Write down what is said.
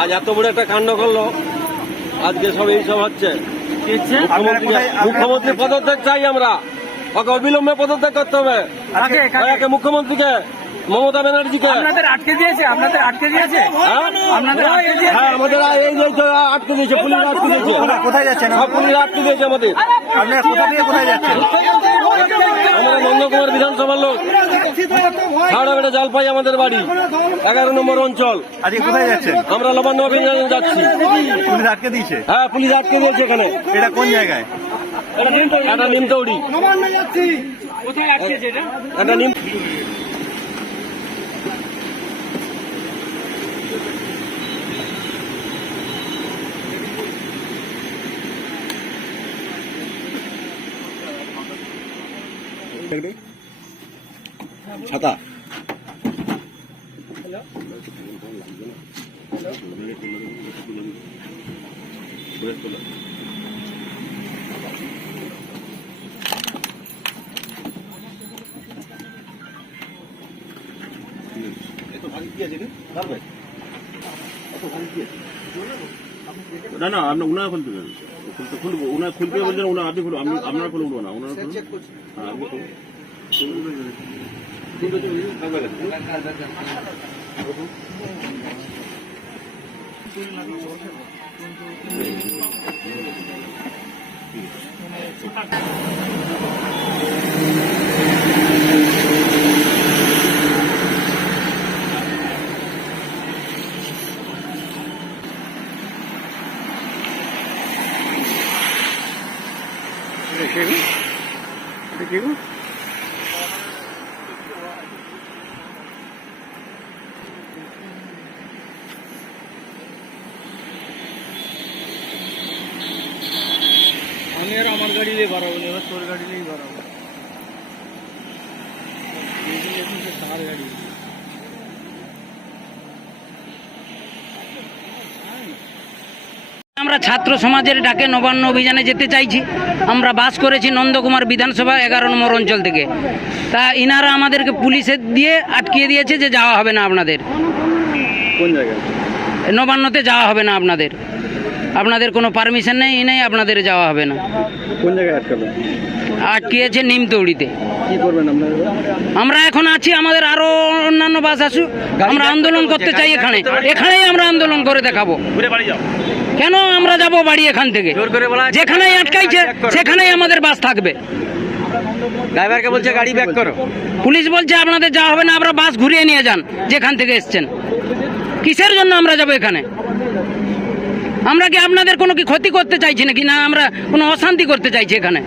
আজ এত বড় একটা কাণ্ড করলো, আজকে সব এইসব হচ্ছে। মুখ্যমন্ত্রী পদত্যাগ চাই আমরা, ওকে অবিলম্বে পদত্যাগ করতে হবে। মুখ্যমন্ত্রীকে, মমতা ব্যানার্জিকে আটকে দিয়েছে, আপনাদের আটকে দিয়েছে, হ্যাঁ আমাদের এই আটকে দিয়েছে, পুলিশ আটকে দিয়েছে। কোথায় যাচ্ছেন? সব পুলিশ আটকে দিয়েছে আমাদের। আপনারা কোথা থেকে কোথায় যাচ্ছেন? আমরা নন্দকুমার বিধানসভার লোক, হাওড়াবেড়া জালপাই আমাদের বাড়ি, 11 নম্বর অঞ্চল। আজকে কোথায় যাচ্ছেন? আমরা নবান্ন অভিযানে যাচ্ছি। পুলিশ আটকে দিয়েছে? হ্যাঁ পুলিশ আটকে দিয়েছে এখানে। এটা কোন জায়গায়? এটা নিমতৌড়ি। কোথায় আটকেছে এটা? এটা নিম ছাতা। না না আপনার উনারা খুলতে দেবেন, খুলবো উনার খুলতে বলছেন, উনার আপনি খুলুন, আপনারা খুলবো না, উনারা খুলুন। হ্যাঁ আপনি খুলুন। আমি আর আমার গাড়ি নিয়ে বাড়াবো, এবার তোর গাড়ি নিয়েই বাড়াবো। তার গাড়ি আমরা ছাত্র সমাজের ডাকে নবান্ন অভিযানে যেতে চাইছি। আমরা বাস করেছি নন্দকুমার বিধানসভা 11 নম্বর অঞ্চল থেকে। তা ইনারা আমাদেরকে পুলিশের দিয়ে আটকিয়ে দিয়েছে যে যাওয়া হবে না আপনাদের। কোন জায়গায়? নবান্নতে যাওয়া হবে না আপনাদের, আপনাদের কোনো পারমিশন নেই, নেই আপনাদের যাওয়া হবে না। কোন জায়গায় আটকাবে? আটকিয়েছে নিমতৌড়িতে। কি করবেন আপনারা? আমরা এখন আছি, আমাদের আরো অন্যান্য বাস আসুক, আমরা আন্দোলন করতে চাই এখানে, এখানেই আমরা আন্দোলন করে দেখাবো। কেন আমরা যাব বাড়ি এখান থেকে? যেখানেই আটকাইছে সেখানেই আমাদের বাস থাকবে। ড্রাইভারকে বলছে গাড়ি ব্যাক করো, পুলিশ বলছে আপনাদের যাওয়া হবে না, আপনারা বাস ঘুরিয়ে নিয়ে যান যেখান থেকে এসছেন। কিসের জন্য আমরা যাব এখানে? আমরা কি আপনাদের কোনো কি ক্ষতি করতে চাইছি নাকি? না আমরা কোনো অশান্তি করতে চাইছি এখানে?